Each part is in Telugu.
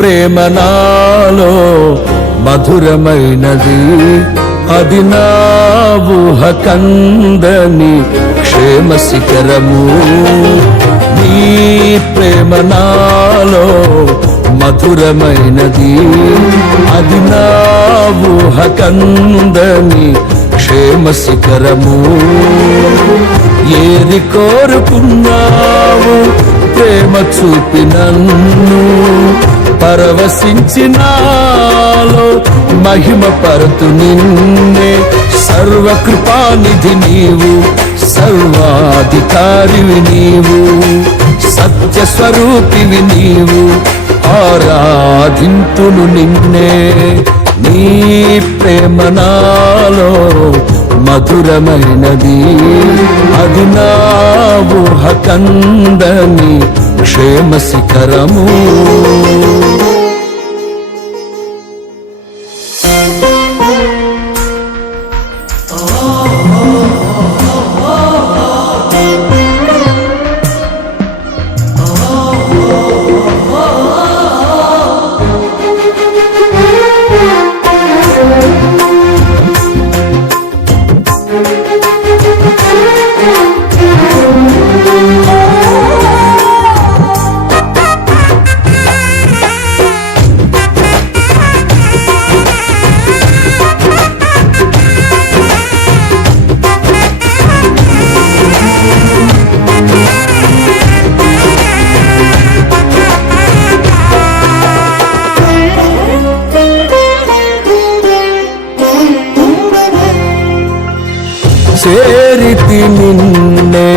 ప్రేమ నాలో మధురమైనది, అది నా ఊహ కందని క్షేమ శిఖరము. నీ ప్రేమ నాలో మధురమైనది, అది నా ఊహ కందని క్షేమ శిఖరము. ఏరి కోరుకున్నావు ప్రేమ చూపి నన్ను, పరవశించినాలో మహిమ పరతు నిన్నే. సర్వకృపానిధి నీవు, సర్వాధికారివి నీవు, సత్య స్వరూపివి నీవు, ఆరాధింతును నిన్నే. నీ ప్రేమ నాలో మధురమైనది, అది నా ఊహ కందని క్షేమ శిఖరము. చేరితి నిన్నే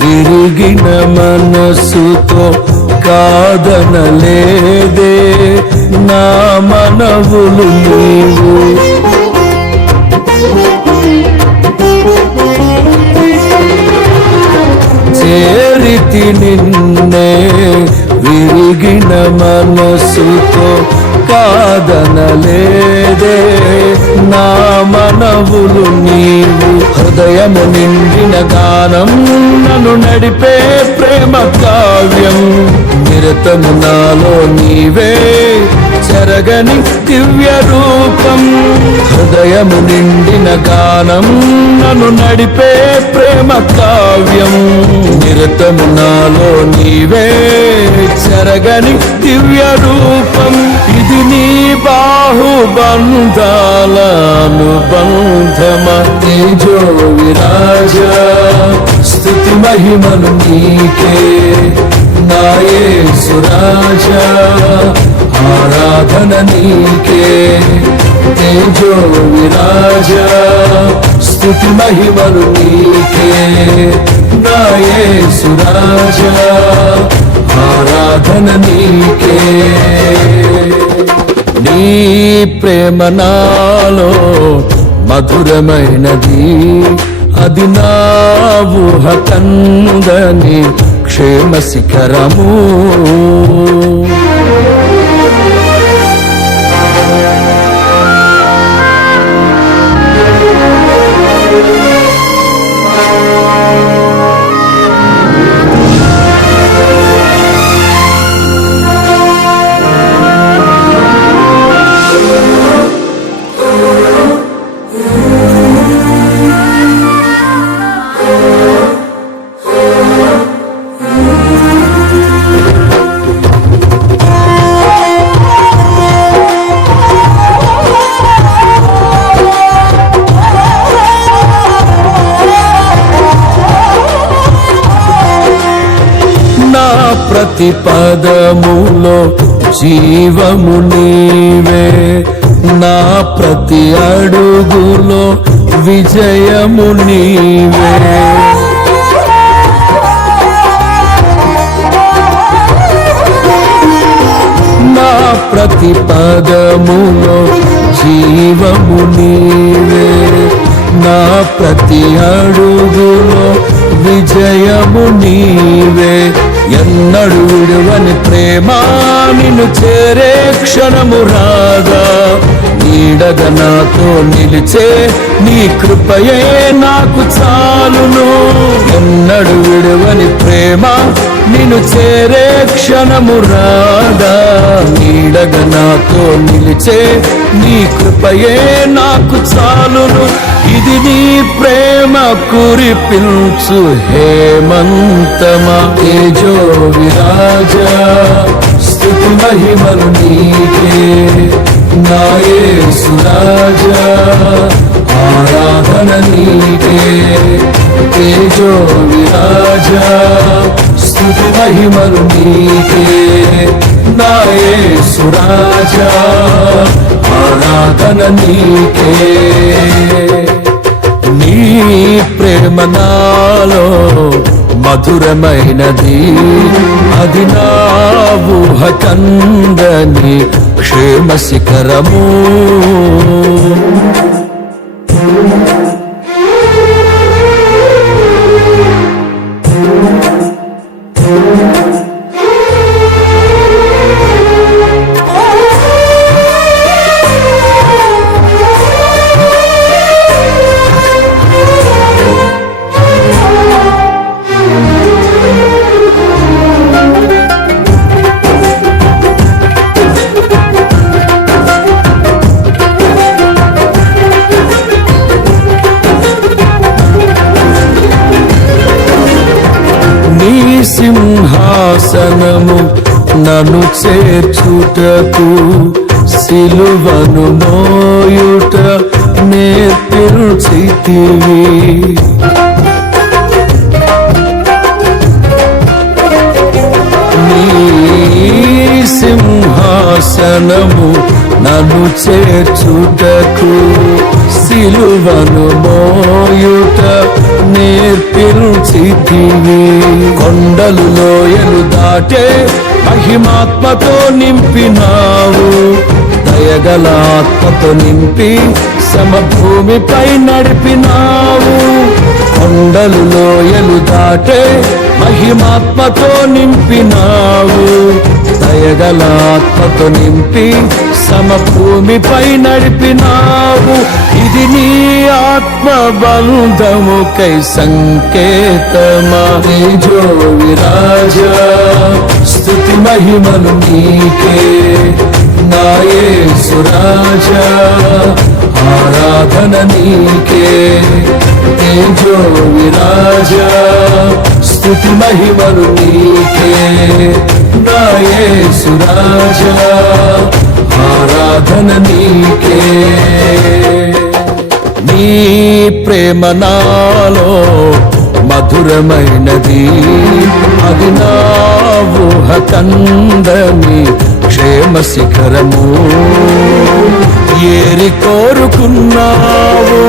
విరిగిన మనసుతో, కాదనలేదే నా మనవులు నీవు. చేరితి నిన్నే విరిగిన మనసుతో, కాదనలేదే నా మనవులు నీవు. హృదయము నిండిన గానం నన్ను నడిపే ప్రేమ కావ్యం, నిరతము నాలో నీవే చెరగని దివ్య రూపం. హృదయము నిండిన గానం నన్ను నడిపే ప్రేమ కావ్యం, నిరతము నాలో నీవే చెరగని దివ్య రూపం. ఇది నీ బాహుబంధాల అనుబంధమ. తేజో విరాజా స్తుతి మహిమను నీకే, నా యేసు రాజా ఆరాధన నీకే. తేజో విరాజా స్తుతి మహిమను నీకే, నా యేసు రాజా ఆరాధన నీకే. నీ ప్రేమ నాలో మధురమైనది, అది నా ఊహ కందని క్షేమ శిఖరము. ప్రతి పదములో జీవము నీవే, నా ప్రతి అడుగులో విజయము నీవే. నా ప్రతి పదములో జీవము నీవే, నా ప్రతి అడుగులో విజయము నీవే. ఎన్నడు విడువని ప్రేమ నిన్ను చేరే క్షణము రాదా, నీడగా నాతో నిలిచే నీ కృపయే నాకు చాలును. ఎన్నడు విడువని ప్రేమ నిన్ను చేరే క్షణము రాదా, నీడగా నాతో నిలిచే నీ కృపయే నాకు చాలును. ఇది నీ ప్రేమ కురిపించు హేమంతమా, తేజో విరాజా స్తుతి మహిమలు నీకే, నా యేసు రాజా ఆరాధన నీకే. తేజో విరాజా స్తుతి మహిమలు నీకే, నా యేసు రాజా ఆరాధన నీకే. నీ ప్రేమ నాలో మధురమైనది, అది నా ఊహ కందని క్షేమ శిఖరము. సింహాసనము నన్ను చేర్చుటకు, సిలువను మోయుట నేర్పించితివి. నీ సింహాసనము నన్ను చేర్చుటకు, సిలువను మోయుట నేర్పించితివి. కొండలు లోయలు దాటే మహిమాత్మతో నింపినావు, దయగల ఆత్మతో నింపి సమభూమిపై నడిపినావు. కొండలు లోయలు దాటే మహిమాత్మతో నింపినావు, దయగల ఆత్మతో నింపి సమభూమిపై నడిపినావు. ఇది నీ ఆత్మ బంధముకై సంకేతమా, తేజో విరాజా స్తుతి మహిమలు నీకే, నా యేసు రాజా ఆరాధన నీకే. తేజో విరాజా స్తుతి మహిమలు నీకే, నా యేసు రాజా ఆరాధన నీకే. నీ ప్రేమ నాలో మధురమైనది, అది నా ఊహ కందని క్షేమ శిఖరము. ఏరి కోరుకున్నావు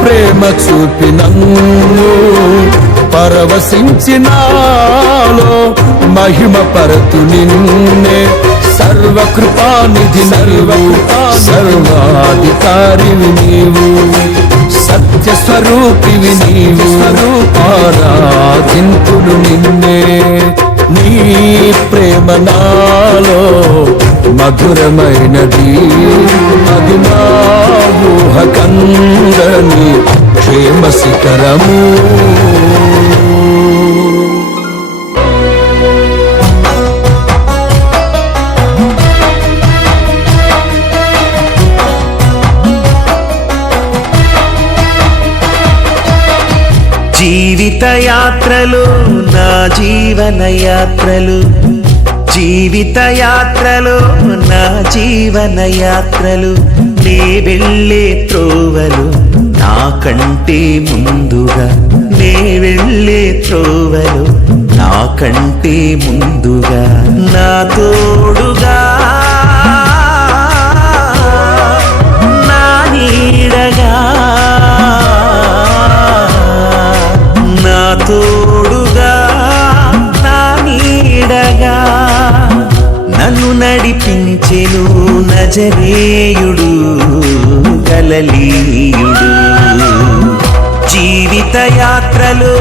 ప్రేమ చూపి నన్ను, పరవశించినాలో మహిమ పరతు నిన్నే. సర్వకృపానిధి నీవు, సర్వాధికారివి నీవు, సత్య స్వరూపివి నీవు, ఆరాధింతులు నిన్నే. నీ ప్రేమ నాలో మధురమైనది, అది నా ఊహ కందని క్షేమ శిఖరము. జీవిత యాత్రలు నా జీవన యాత్రలు, జీవిత యాత్రలు నా జీవన యాత్రలు, నే వెళ్ళే త్రోవలు నాకంటే ముందుగా, నే వెళ్ళే త్రోవలు నాకంటే ముందుగా, నా తోడుగా నా నీడగా, నా తోడుగా నా నీడగా నన్ను నడిపించెను నజరేయుడు గలిలయుడు. జీవిత యాత్రలు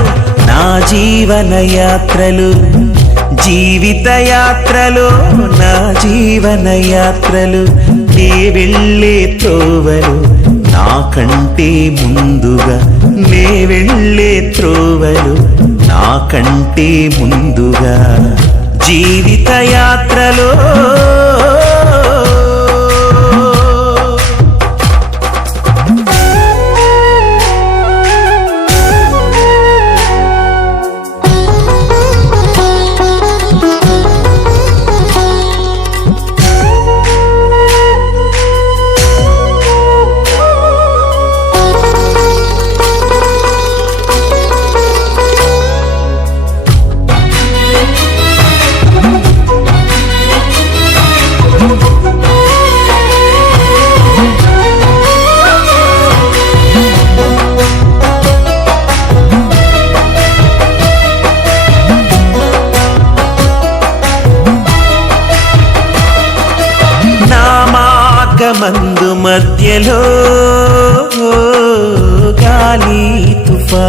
నా జీవన యాత్రలు, జీవిత యాత్రలు నా జీవన యాత్రలు, నే వెళ్ళే త్రోవలు నాకంటే ముందుగా, నే వెళ్ళే త్రోవలు నాకంటే ముందుగా. మార్గమందు మధ్యలో గాలి తుఫా